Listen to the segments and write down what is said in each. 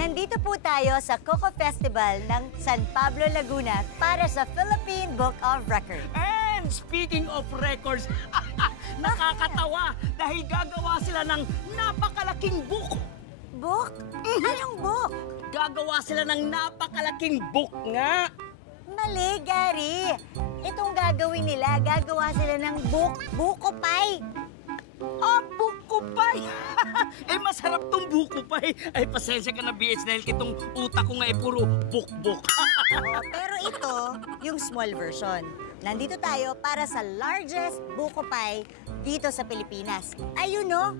Nandito po tayo sa Coco Festival ng San Pablo, Laguna para sa Philippine Book of Records. And speaking of records, nakakatawa dahil gagawa sila ng napakalaking book. Book? Anong book? Gagawa sila ng napakalaking book nga. Mali, Gary. Itong gagawin nila, gagawa sila ng buko pie. Ah, buko pie! Eh, masarap tong buko pie. Ay, pasensya ka na, BH, dahil itong utak ko nga ay puro buk-buk. Oh, pero ito, yung small version. Nandito tayo para sa largest buko pie dito sa Pilipinas. Ayun, no?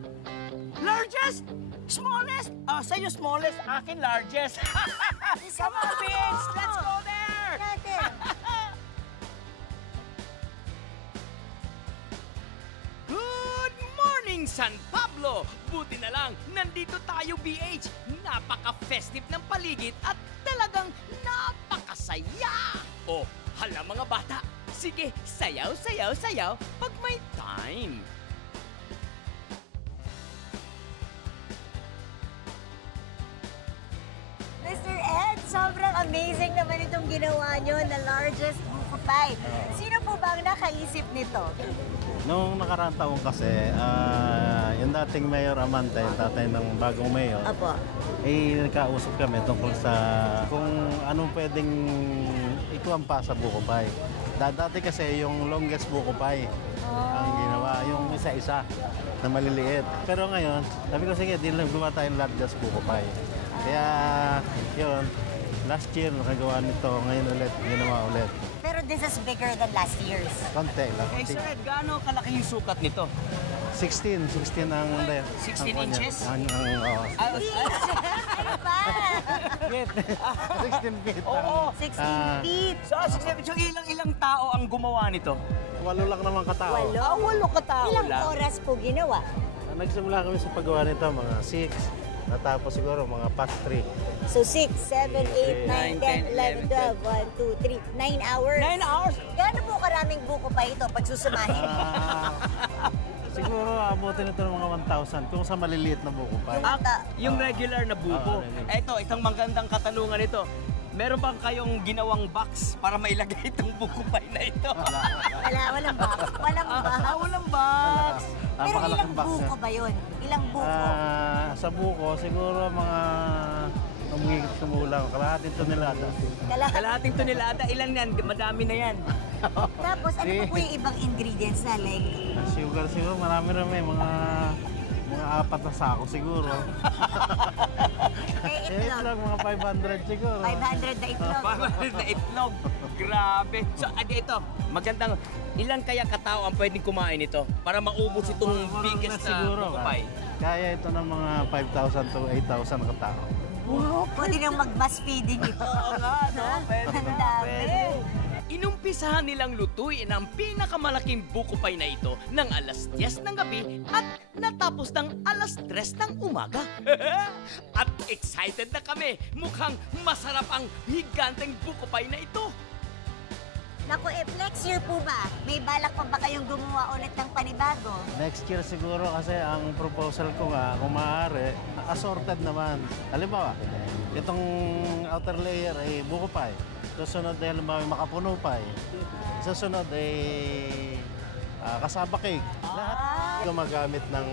Largest? Smallest? Sa'yo smallest, akin largest. Come on, BH! Let's go there! Natin. Good morning, San Pablo! Buti na lang, nandito tayo, BH. Napaka-festive ng paligid at talagang napakasaya. Oh, hala mga bata, sige, sayaw, sayaw, sayaw pag may time. Mr. Ed, sobrang amazing naman itong ginawa nyo na largest buko pie. Sino po ba ang nakaisip nito? Noong nakaraang taon kasi, yung dating Mayor Amante, yung tatay ng bagong mayor, Apo. nagkausap kami tungkol sa kung anong pwedeng ikuhan pa sa buko pie. Dati kasi yung longest buko pie ang ginawa, yung isa-isa na maliliit. Pero ngayon, sabi ko sige, din lang gumawa tayong largest buko pie. Kaya yun, last year nakagawa nito, ngayon ulit, ginawa ulit. Pero this is bigger than last year's. Konti lang. Eh, Sir Ed, gaano kalaki yung sukat nito? 16 ang 16 inches? Oo. Ano ba? 16 feet. Oo. 16 feet. So, ilang tao ang gumawa nito? 8 lang naman katao. Walo? 8 katao Ilang lang. oras po ginawa? Nagsimula kami sa paggawa nito, mga 6. Natapos siguro mga past 3. So 6, 7, 8, 9, 10, 11, 12, 1, 2, 3, 9 hours. 9 hours? Gaano po karaming buko pa ito pag susumahin? Siguro abutin ito ng mga 1,000 kung sa maliliit na buko pa. Yung regular na buko. regular. Eto, isang magandang katanungan ito. Meron bang kayong ginawang box para mailagay itong buko pie na ito? Walang box. Walang box. Walang box. Pero ilang Napakalaking box buko yan. ba yun? Ilang buko? Sa buko, siguro mga umigit kumulang, kalahating tonelada. Kalahating tonelada, ilan yan? Madami na yan. Tapos ano pa po yung ibang ingredients na like? Sugar siguro, marami mga 4 na sako siguro. Itlog. Mga 500 siguro. 500 na itlog. 500 na itlog. Grabe. So, ito, magandang, ilan kaya katao ang pwedeng kumain ito para maubos itong biggest na siguro, buko pie? Kaya ito ng mga 5,000 to 8,000 katao. Wow, pwede nang mag-mass feeding ito. Oo nga, no? Pwede Ang na, dami. pwede. Inumpisahan nilang lutuin ang pinakamalaking buko pie na ito ng alas 10 ng gabi at natapos ng alas 3 ng umaga. At excited na kami, mukhang masarap ang higanteng buko pie na ito. Naku, next year po ba, may balak pa ba kayong gumawa ulit ng panibago? Next year siguro kasi ang proposal ko nga, kung maaari, assorted naman. Halimbawa, itong outer layer ay buko pie. Susunod ay halimbawa makapuno pie. Susunod ay kasaba cake. Lahat gumagamit ng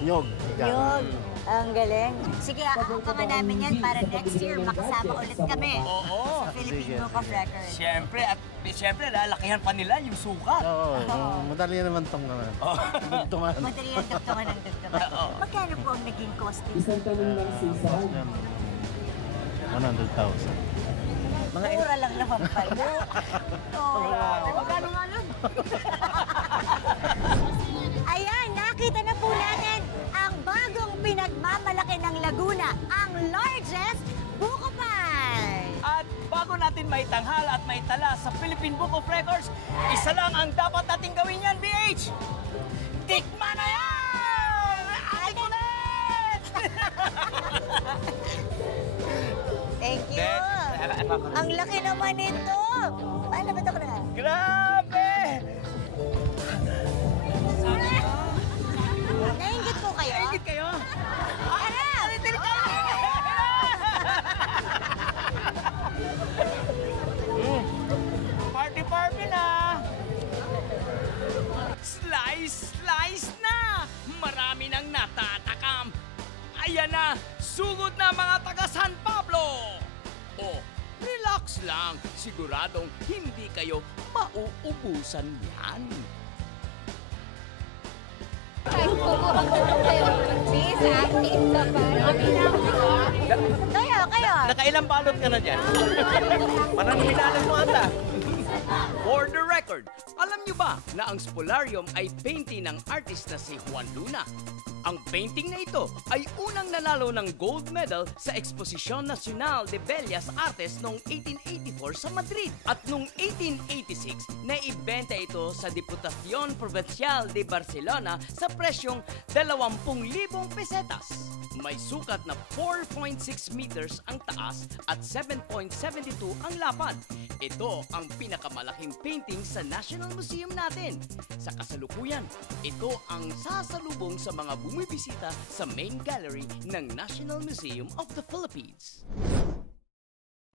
nyog. Yun, ang galing. Sige, abangan namin yan para next year makasama ulit kami Oo. sa Philippine Sige, Book of Records. Siyempre, lalakihan pa nila yung sukat. Oo, madali naman itong dugtungan. Madali ang dugtungan ng dugtungan. Magkano po ang naging cost nito? Isang tanong lang si Sal. 100,000. Mura lang naman pala. Magkano nga lang? Ayan, nakita na po natin ang bagong pinagmamalaki ng Laguna, ang largest buko pie. At bago natin maitanghal at maitala sa Philippine Book of Records, isa lang ang dapat nating gawin yan, BH! Tikman na yan! Ay, kulit! Thank you. Ang laki naman nito. Paano ba ito na? Grabe! Nainggit po kayo? Nainggit kayo? Ano? Ayan na, sugod na mga taga San Pablo! Oh, relax lang. Siguradong hindi kayo mauubusan yan. Kayo. Nakailang balot ka na dyan? Parang minalas mo ata. For the record, alam nyo ba na ang Spolarium ay painting ng artist na si Juan Luna? Ang painting na ito ay unang nanalo ng gold medal sa Exposición Nacional de Bellas Artes noong 1884 sa Madrid. At noong 1886, naibenta ito sa Diputación Provincial de Barcelona sa presyong 20,000 pesetas. May sukat na 4.6 meters ang taas at 7.72 ang lapad. Ito ang pinakamalaking painting sa National Museum natin. Sa kasalukuyan, ito ang sasalubong sa mga bumibisita sa main gallery ng National Museum of the Philippines.